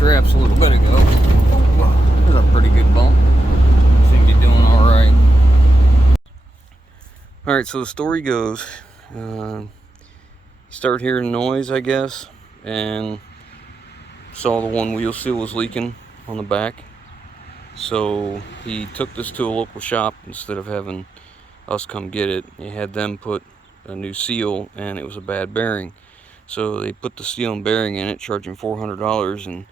straps a little bit ago. There's a pretty good bump. Seem to be doing alright. Alright, so the story goes, you start hearing noise, I guess, and saw the one wheel seal was leaking on the back. So he took this to a local shop instead of having us come get it. He had them put a new seal, and it was a bad bearing. So they put the seal and bearing in it, charging $400, and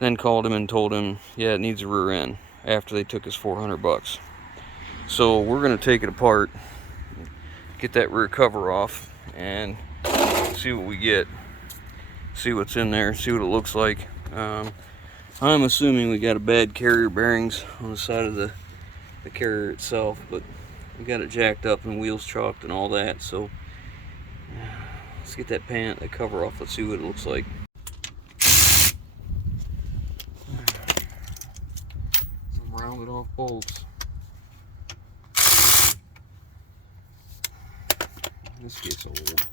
then called him and told him, yeah, it needs a rear end, after they took his $400. So we're gonna take it apart, get that rear cover off, and see what we get. See what's in there, see what it looks like. I'm assuming we got a bad carrier bearings on the side of the carrier itself, but we got it jacked up and wheels chalked and all that. So let's get that cover off. Let's see what it looks like. Some rounded off bolts. This gets old.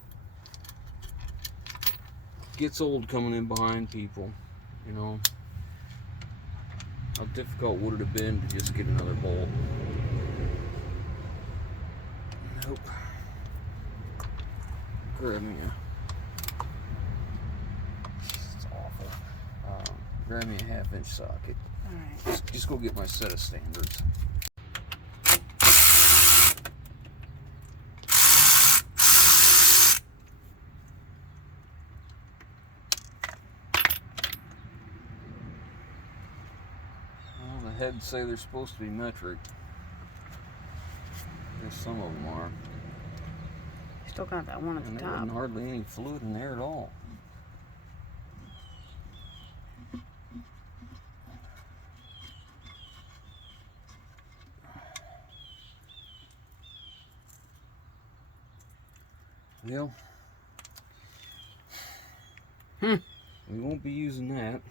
Gets old coming in behind people, you know. How difficult would it have been to just get another bolt? Nope. Grab me it's awful. Grab me a 1/2-inch socket. Alright. Just go get my set of standards. Heads say they're supposed to be metric. There's some of them are. Still got that one at the top. There wasn't hardly any fluid in there at all. Well, we won't be using that.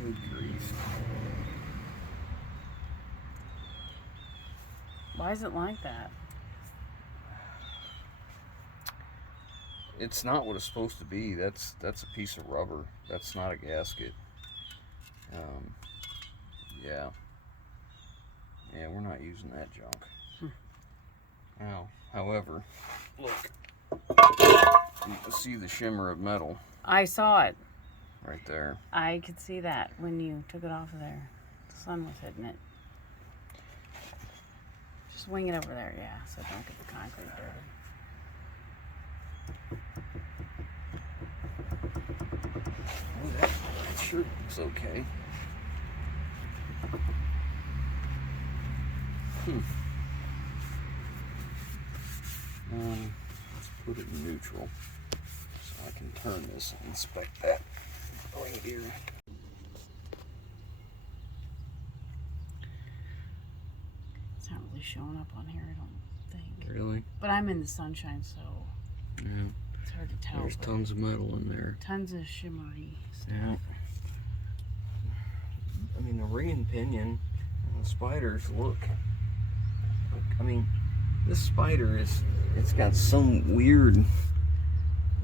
Good grief. Why is it like that? It's not what it's supposed to be. That's a piece of rubber. That's not a gasket. Yeah, we're not using that junk. Now, however, look. You can see the shimmer of metal. I saw it. Right there. I could see that when you took it off of there. The sun was hitting it. Just wing it over there, yeah, so don't get the concrete dirty. Oh, that shirt looks okay. Let's put it in neutral so I can turn this and inspect that. Right here. It's not really showing up on here, I don't think. Really? But I'm in the sunshine, so yeah, it's hard to tell. There's tons of metal in there. Tons of shimmery stuff. Yeah. I mean, the ring and pinion and the spiders, look. I mean, this spider it's got some weird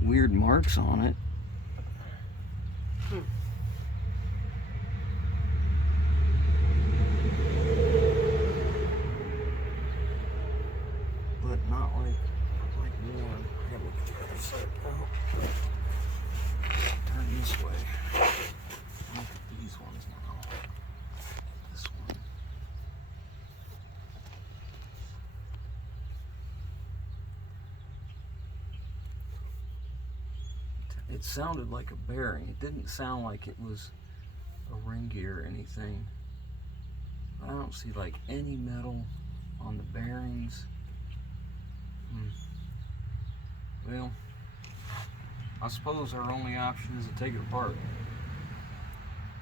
marks on it. But not like more. I gotta look at the other side now. Turn this way. Look at these ones now. This one. It sounded like a bearing. It didn't sound like it was a ring gear or anything. I don't see like any metal on the bearings. Well, I suppose our only option is to take it apart.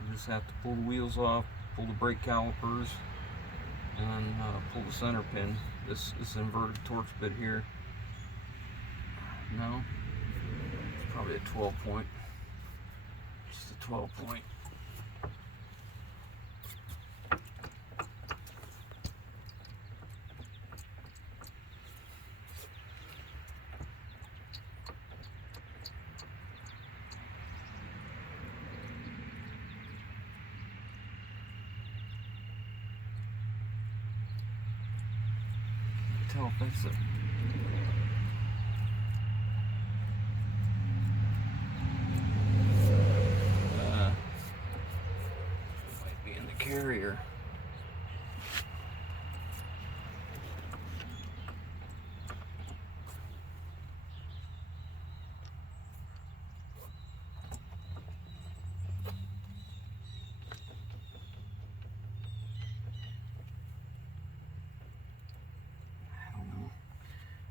We just have to pull the wheels off, pull the brake calipers, and then pull the center pin. This inverted Torx bit here. No, it's probably a 12 point. Just a 12 point. tell if that's a... might be in the carrier.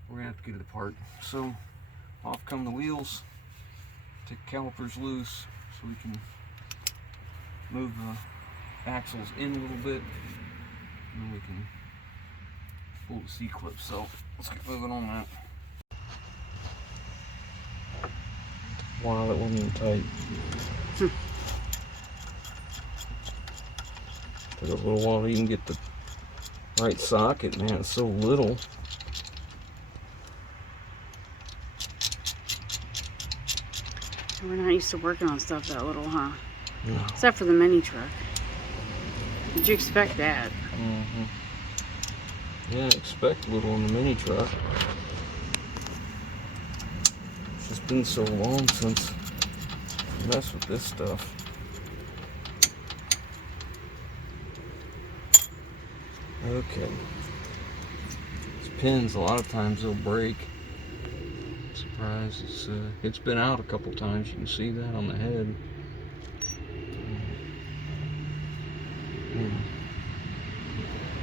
We're gonna have to get it apart. So off come the wheels, take the calipers loose so we can move the axles in a little bit, and then we can pull the C-clip. So let's get moving on that. Wow, that wasn't even tight. Took a little while to even get the right socket, man, it's so little. We're not used to working on stuff that little, huh? No. Except for the mini truck. Did you expect that? Mm-hmm. Yeah, expect little in the mini truck. It's just been so long since I messed with this stuff. Okay. These pins, a lot of times they'll break. Surprise, it's been out a couple times. You can see that on the head.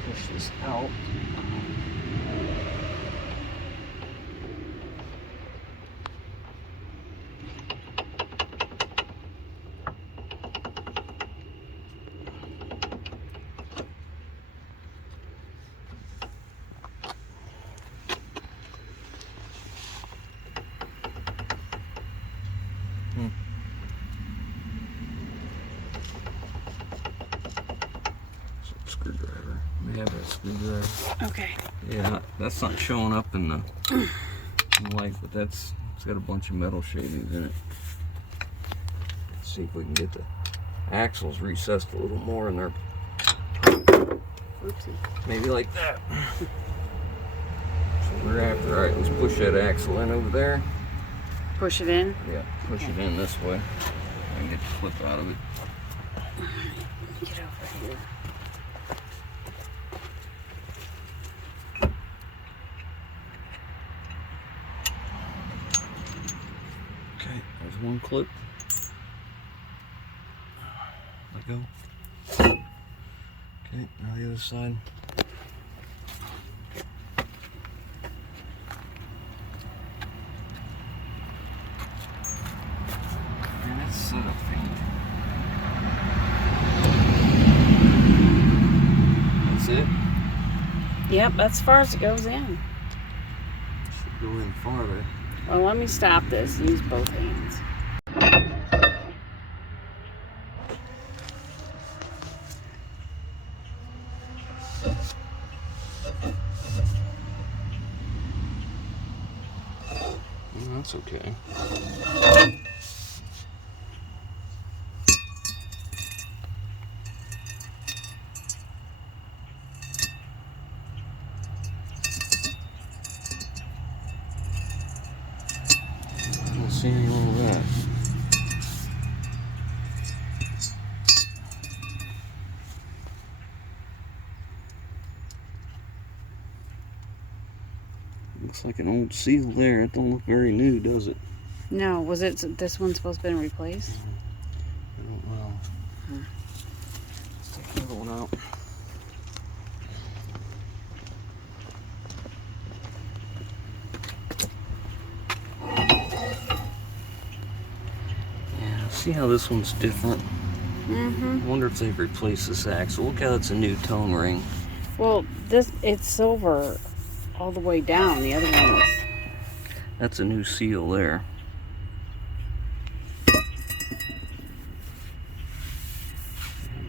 Push this out. Screwdriver. May have a screwdriver. Okay. Yeah, that's not showing up in the light, but it's got a bunch of metal shavings in it. Let's see if we can get the axles recessed a little more in there. Oopsie. Maybe like that. So we're after. All right, let's push that axle in over there. Push it in? Yeah, push it in this way. I can get the clip out of it. Get over here. Okay, there's one clip. Let go. Okay, now the other side. And it's set up thing. That's it? Yep, that's as far as it goes in. Should go in farther. Well, let me stop this and use both hands. That's okay. I don't see any wrong with that. Looks like an old seal there. It don't look very new, does it? No, was it this one supposed to have been replaced? I don't know. Let's take the other one out. Yeah, see how this one's different? Mm-hmm. I wonder if they've replaced this axle. Look how it's a new tone ring. Well, it's silver all the way down. The other one is... That's a new seal there.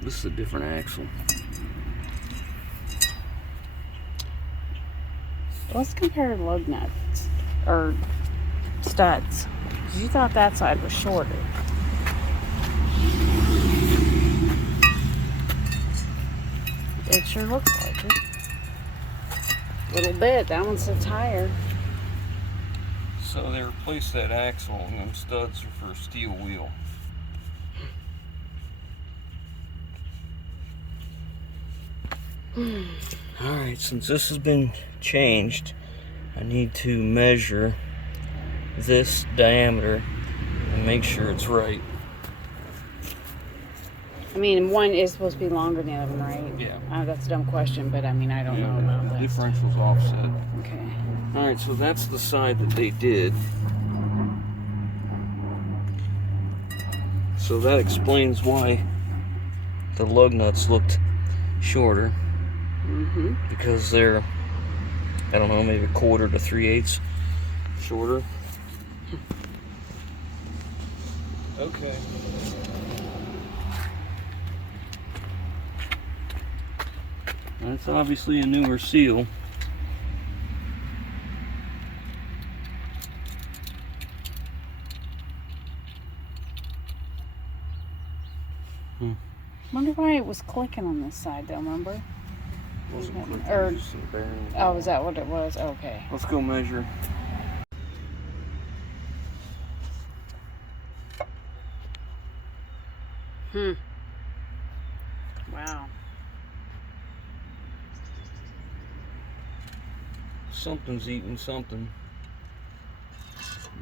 This is a different axle. Let's compare lug nuts or studs. 'Cause you thought that side was shorter. It sure looks like it. A little bit. That one's a tire. So they replaced that axle, and them studs are for a steel wheel. Alright, since this has been changed, I need to measure this diameter and make sure it's right. I mean, one is supposed to be longer than the other one, right? Yeah. That's a dumb question, but I mean, I don't know about The that. differential's offset. Okay. Alright, so that's the side that they did. So that explains why the lug nuts looked shorter. Mm-hmm. Because they're, I don't know, maybe 1/4 to 3/8 shorter. Okay. That's obviously a newer seal. Wonder why it was clicking on this side, though, remember? Wasn't clicking, Or, just some bearing. oh, is that what it was? Okay. Let's go measure. Wow. Something's eating something.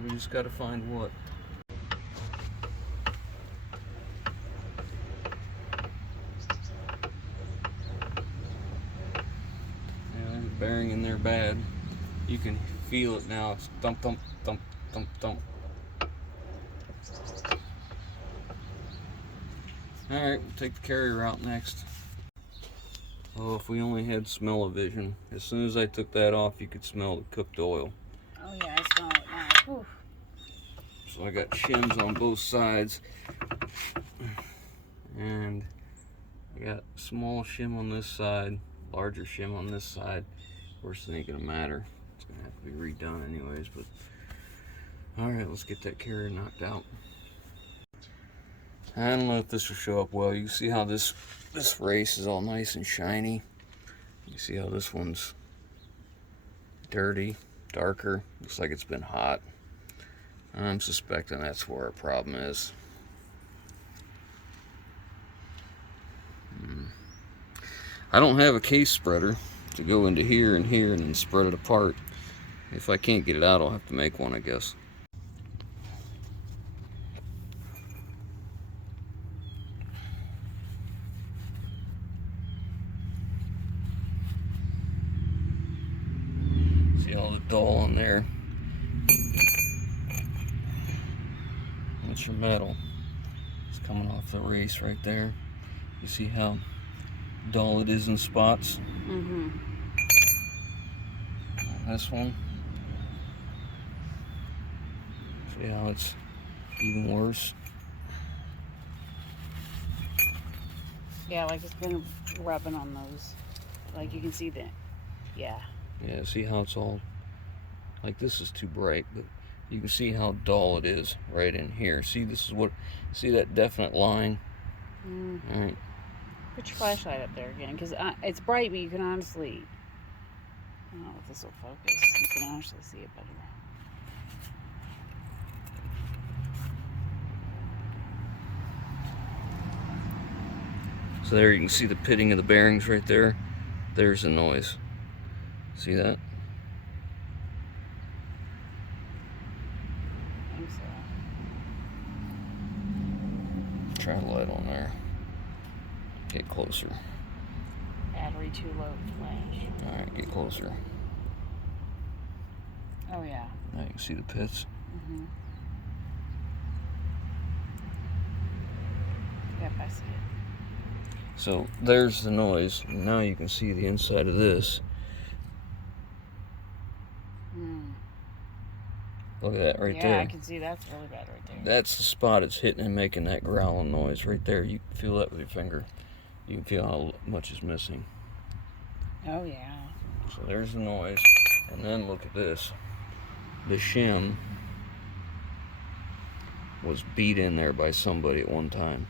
We just gotta find what. Yeah, there's a bearing in there bad. You can feel it now. It's thump, thump, thump, thump, thump. Alright, we'll take the carrier out next. Oh, if we only had smell-o-vision. As soon as I took that off, you could smell the cooked oil. Oh, yeah, I smell it now. Oof. So I got shims on both sides. And I got small shim on this side, larger shim on this side. Of course, it ain't gonna matter. It's gonna have to be redone anyways, but alright, let's get that carrier knocked out. I don't know if this will show up well. You can see how this race is all nice and shiny. You see how this one's dirty, darker. Looks like it's been hot. I'm suspecting that's where our problem is. I don't have a case spreader to go into here and here and then spread it apart. If I can't get it out, I'll have to make one, I guess. See all the dull on there? That's your metal. It's coming off the race right there. You see how dull it is in spots? Mm-hmm. This one. See how it's even worse? Yeah, like it's been rubbing on those. Like you can see that. Yeah. Yeah, see how it's all, like this is too bright, but you can see how dull it is right in here. See, this is what, see that definite line? All right. Put your flashlight up there again, because it's bright, but you can honestly, I don't know if this will focus. You can honestly see it better. So there you can see the pitting of the bearings right there. There's the noise. See that? I think so. Try the light on there. Get closer. Battery too low flash. Alright, get closer. Oh yeah. Now you can see the pits. Mm-hmm. Yep, I see it. So there's the noise. Now you can see the inside of this. Look at that right there. Yeah, I can see that's really bad right there. That's the spot it's hitting and making that growling noise right there. You can feel that with your finger. You can feel how much is missing. Oh yeah. So there's the noise. And then look at this. The shim was beat in there by somebody at one time.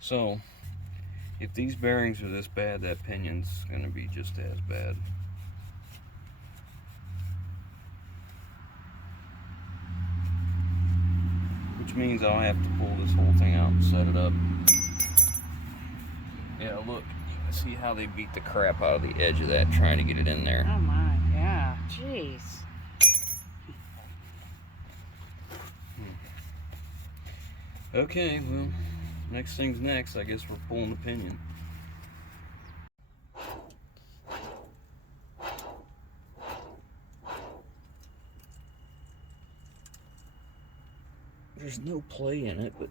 So If these bearings are this bad, that pinion's going to be just as bad. Which means I'll have to pull this whole thing out and set it up. Yeah, look, you can see how they beat the crap out of the edge of that trying to get it in there. Oh my, yeah, jeez. Okay, well, next thing's next. I guess we're pulling the pinion. There's no play in it, but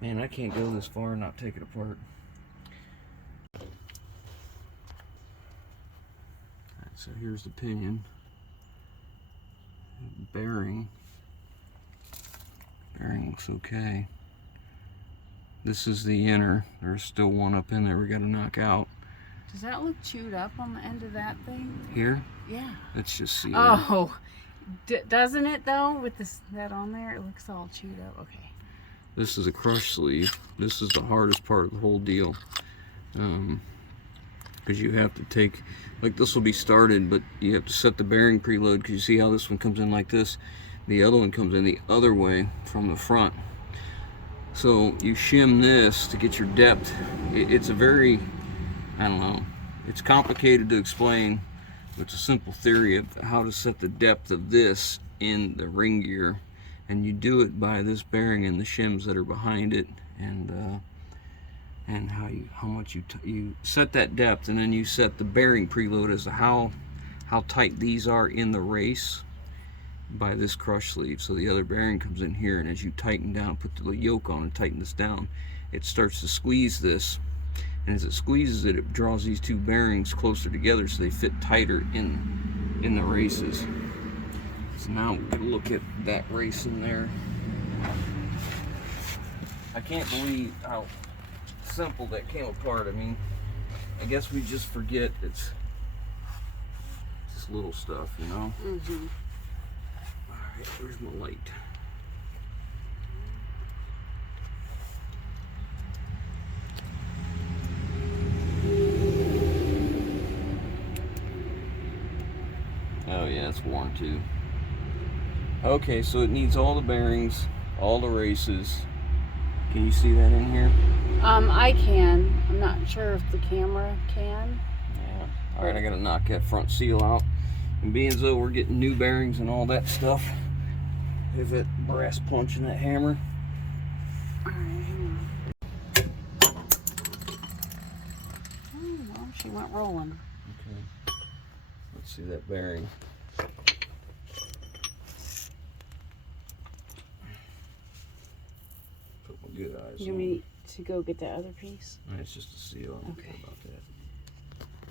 man, I can't go this far and not take it apart. Alright, so here's the pinion. Bearing looks okay. This is the inner. There's still one up in there we got to knock out. Does that look chewed up on the end of that thing? Here? Yeah. Let's just see. Oh, doesn't it though? With that on there, it looks all chewed up. Okay. This is a crush sleeve. This is the hardest part of the whole deal. Because you have to take, like this will be started, but you have to set the bearing preload, because you see how this one comes in like this? The other one comes in the other way from the front. So you shim this to get your depth. It's a very, I don't know, it's complicated to explain, but it's a simple theory of how to set the depth of this in the ring gear. And you do it by this bearing and the shims that are behind it, and how much you set that depth, and then you set the bearing preload as to how tight these are in the race by this crush sleeve. So the other bearing comes in here, and as you tighten down, put the yoke on and tighten this down, it starts to squeeze this, and as it squeezes it, it draws these two bearings closer together so they fit tighter in the races. So now we can look at that race in there. I can't believe how simple that came apart. I mean, I guess we just forget it's just little stuff, you know? Mm-hmm. Alright, where's my light? Oh yeah, it's worn too. Okay, so it needs all the bearings, all the races. Can you see that in here? I can. I'm not sure if the camera can. Yeah. Alright, I gotta knock that front seal out. And being as though we're getting new bearings and all that stuff, there's that brass punch and that hammer. Alright, hang on. Oh, well, she went rolling. Okay. Let's see that bearing. Put my good eyes You on. need to go get that other piece? It's just a seal. I don't care Okay. about that.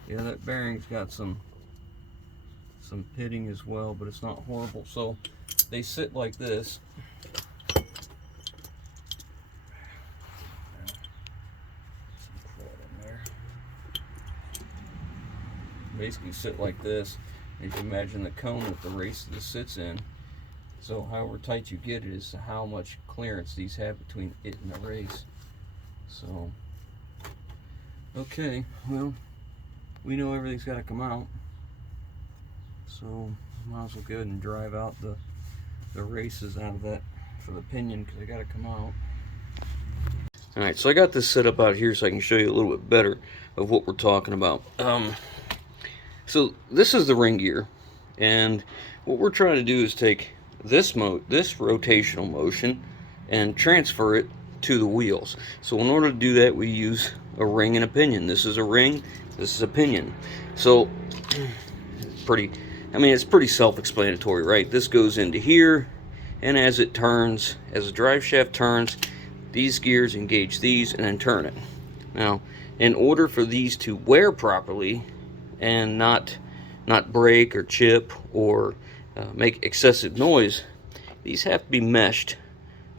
Yeah, that bearing's got some pitting as well, but it's not horrible. So they sit like this. Some crud in there. Basically sit like this. If you imagine the cone that the race sits in, so however tight you get it is how much clearance these have between it and the race. So, okay, well, we know everything's got to come out, so might as well go ahead and drive out the races out of that for the pinion, because they got to come out. Alright, so I got this set up out here so I can show you a little bit better of what we're talking about. So this is the ring gear, and what we're trying to do is take this rotational motion and transfer it to the wheels. So in order to do that, we use a ring and a pinion. This is a ring, this is a pinion. So it's pretty self-explanatory, right? This goes into here, and as it turns, as the drive shaft turns, these gears engage these and then turn it. Now, in order for these to wear properly and not break or chip or make excessive noise, these have to be meshed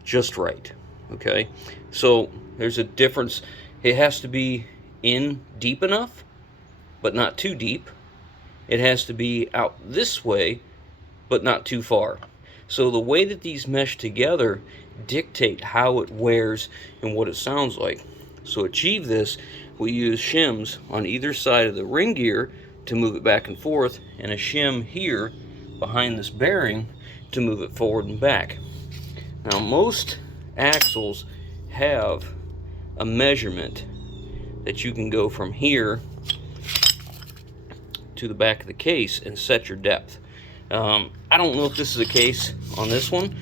just right. Okay, so there's a difference. It has to be in deep enough, but not too deep. It has to be out this way, but not too far. So the way that these mesh together dictate how it wears and what it sounds like. So to achieve this, we use shims on either side of the ring gear to move it back and forth, and a shim here behind this bearing to move it forward and back. Now most axles have a measurement that you can go from here to the back of the case and set your depth. I don't know if this is the case on this one,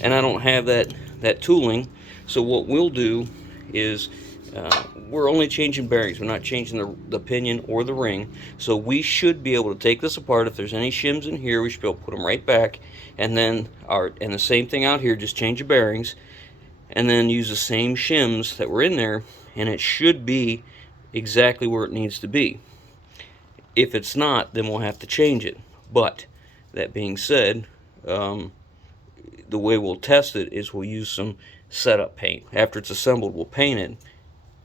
and I don't have that tooling, so what we'll do is we're only changing bearings. We're not changing the pinion or the ring, so we should be able to take this apart. If there's any shims in here, we should be able to put them right back, and then and the same thing out here, just change the bearings and then use the same shims that were in there, and it should be exactly where it needs to be. If it's not, then we'll have to change it. But that being said, the way we'll test it is we'll use some setup paint. After it's assembled, we'll paint it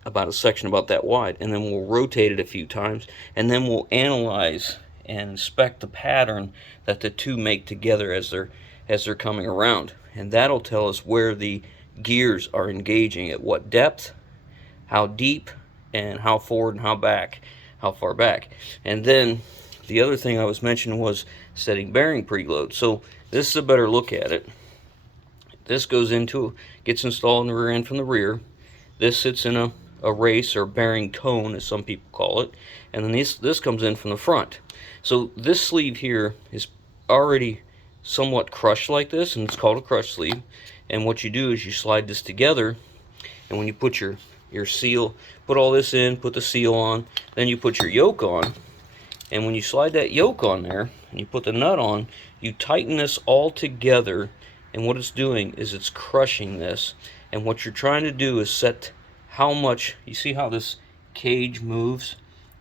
about a section about that wide, and then we'll rotate it a few times, and then we'll analyze and inspect the pattern that the two make together as they're coming around, and that'll tell us where the gears are engaging, at what depth, how deep, and how forward and how far back. And then the other thing I was mentioning was setting bearing preload. So this is a better look at it. This gets installed in the rear end from the rear. This sits in a race or bearing cone, as some people call it, and then this comes in from the front. So this sleeve here is already somewhat crushed like this, and it's called a crush sleeve. And what you do is you slide this together, and when you put your seal, put all this in, put the seal on, then you put your yoke on, and when you slide that yoke on there and you put the nut on, you tighten this all together, and what it's doing is it's crushing this. And what you're trying to do is set how much, you see how this cage moves?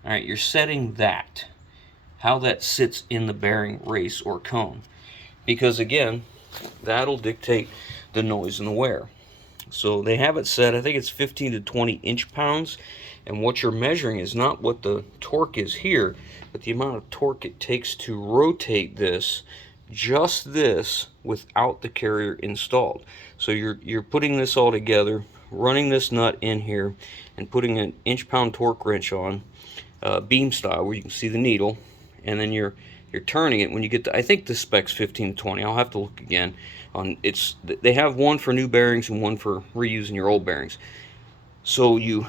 All right, you're setting that, how that sits in the bearing race or cone, because again, that'll dictate the noise and the wear. So they have it set, I think it's 15 to 20 inch-pounds, and what you're measuring is not what the torque is here, but the amount of torque it takes to rotate this, just this, without the carrier installed. So you're putting this all together, running this nut in here, and putting an inch-pound torque wrench on, beam style, where you can see the needle, and then you're turning it. When you get to, I think the spec's 15 to 20. I'll have to look again. They have one for new bearings and one for reusing your old bearings. So you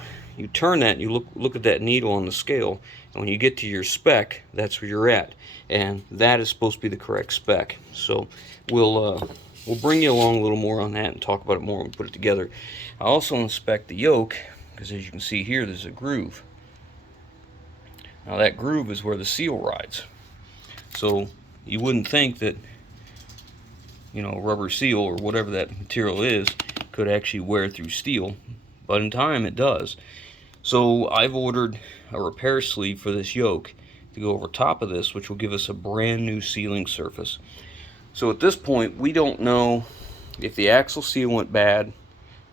turn that, and you look at that needle on the scale, and when you get to your spec, that's where you're at, and that is supposed to be the correct spec. So we'll bring you along a little more on that and talk about it more when we put it together. I also inspect the yoke, because as you can see here, there's a groove. Now that groove is where the seal rides. So you wouldn't think that, you know, rubber seal or whatever that material is could actually wear through steel, but in time it does. So I've ordered a repair sleeve for this yoke to go over top of this, which will give us a brand new sealing surface. So at this point, we don't know if the axle seal went bad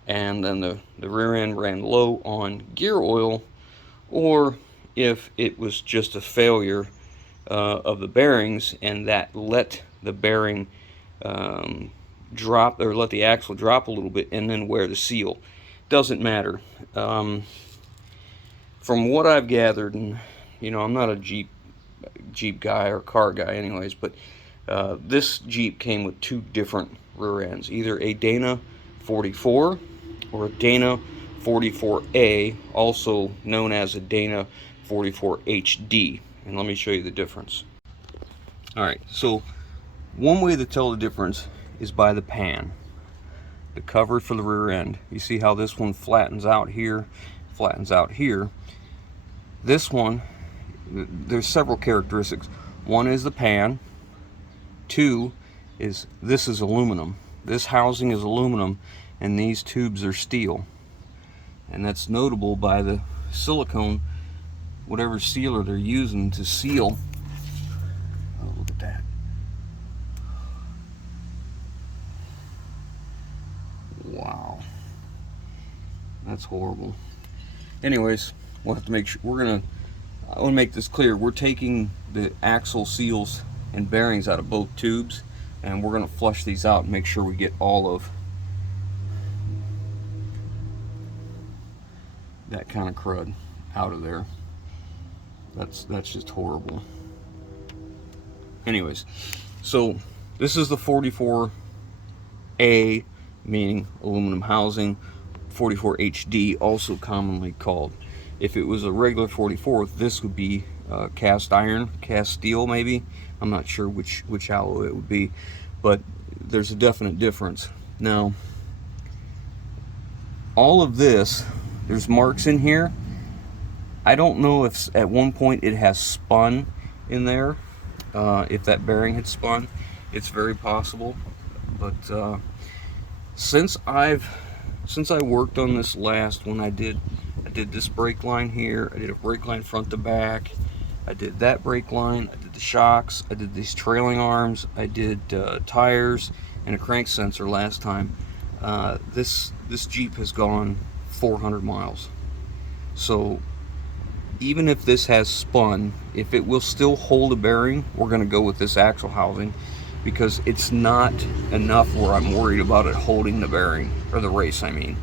and then the rear end ran low on gear oil, or if it was just a failure of the bearings, and that let the bearing drop, or let the axle drop a little bit and then wear the seal. Doesn't matter. From what I've gathered, and you know, I'm not a Jeep guy or car guy anyways, but this Jeep came with two different rear ends, either a Dana 44 or a Dana 44A, also known as a Dana 44 HD. And let me show you the difference. Alright, so one way to tell the difference is by the pan, the cover for the rear end. You see how this one flattens out here, flattens out here. This one, there's several characteristics. One is the pan. Two is this is aluminum. This housing is aluminum, and these tubes are steel. And that's notable by the silicone, whatever sealer they're using to seal. Oh, look at that. Wow. That's horrible. Anyways, we'll have to make sure, I want to make this clear. We're taking the axle seals and bearings out of both tubes, and we're going to flush these out and make sure we get all of that kind of crud out of there. That's just horrible. Anyways, so this is the 44A, meaning aluminum housing, 44HD, also commonly called. If it was a regular 44, this would be cast iron, cast steel maybe. I'm not sure which alloy it would be, but there's a definite difference. Now, all of this, there's marks in here. I don't know if at one point it has spun in there. If that bearing had spun, it's very possible. But since I worked on this last one, I did this brake line here. I did a brake line front to back. I did that brake line. I did the shocks. I did these trailing arms. I did tires and a crank sensor last time. This Jeep has gone 400 miles. So even if this has spun, if it will still hold a bearing, we're going to go with this axle housing, because it's not enough where I'm worried about it holding the bearing, or the race, I mean.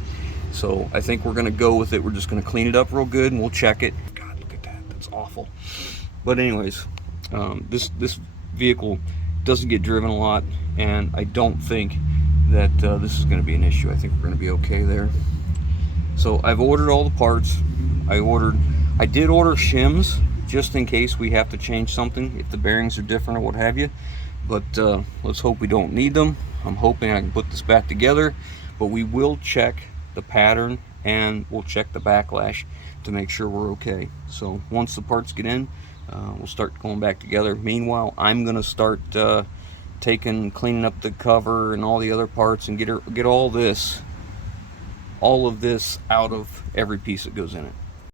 So I think we're going to go with it. We're just going to clean it up real good and we'll check it. God, look at that. That's awful. But anyways, this vehicle doesn't get driven a lot, and I don't think that this is going to be an issue. I think we're going to be okay there. So I've ordered all the parts. I did order shims just in case we have to change something, if the bearings are different or what have you. But let's hope we don't need them. I'm hoping I can put this back together, but we will check the pattern and we'll check the backlash to make sure we're okay. So once the parts get in, we'll start going back together. Meanwhile, I'm gonna start cleaning up the cover and all the other parts and get all of this out of every piece that goes in it.